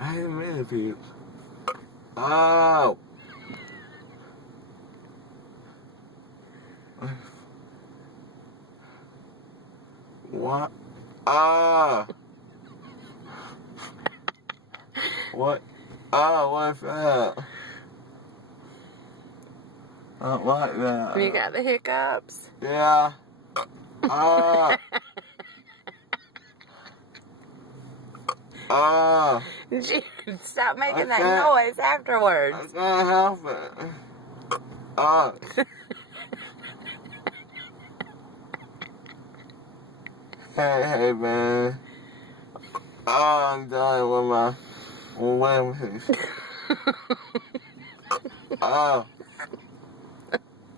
I didn't mean to puke. Oh! What? Ah! What? Oh, what's that? I don't like that. You got the hiccups? Yeah. Ah! Ah! Jered, stop making that can't- noise afterwards. I can't help it. Ah! Hey, man. Oh, I'm done with my limbs. Oh.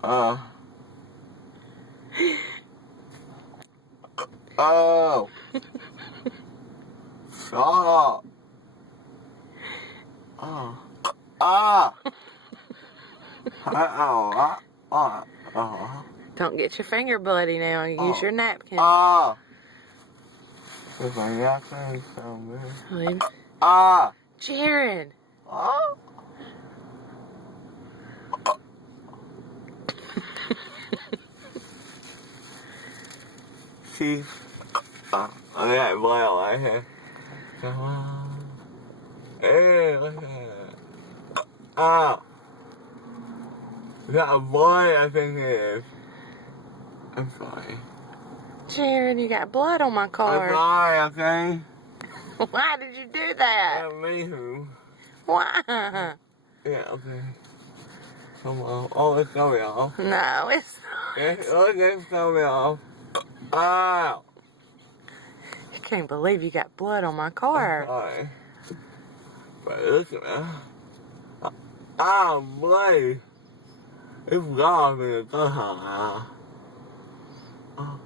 Oh. Oh. Stop. Oh. Ah. Oh. Don't get your finger bloody now. Use your napkin. Ah. If I got things somewhere. Ah. Jered. Oh. See. I got blood right here. Come on. Hey, look at that. Ah. We got a boy, I think it is. I'm sorry. Jered, you got blood on my I'm car. sorry, okay? Why did you do that? Me who? Why? Yeah, okay. Come on. Oh, it's coming off. No, it's Look, it's coming off. Ow! I can't believe you got blood on my car. Sorry. But look at that. Ow, bloody. It's gone in the car. Oh.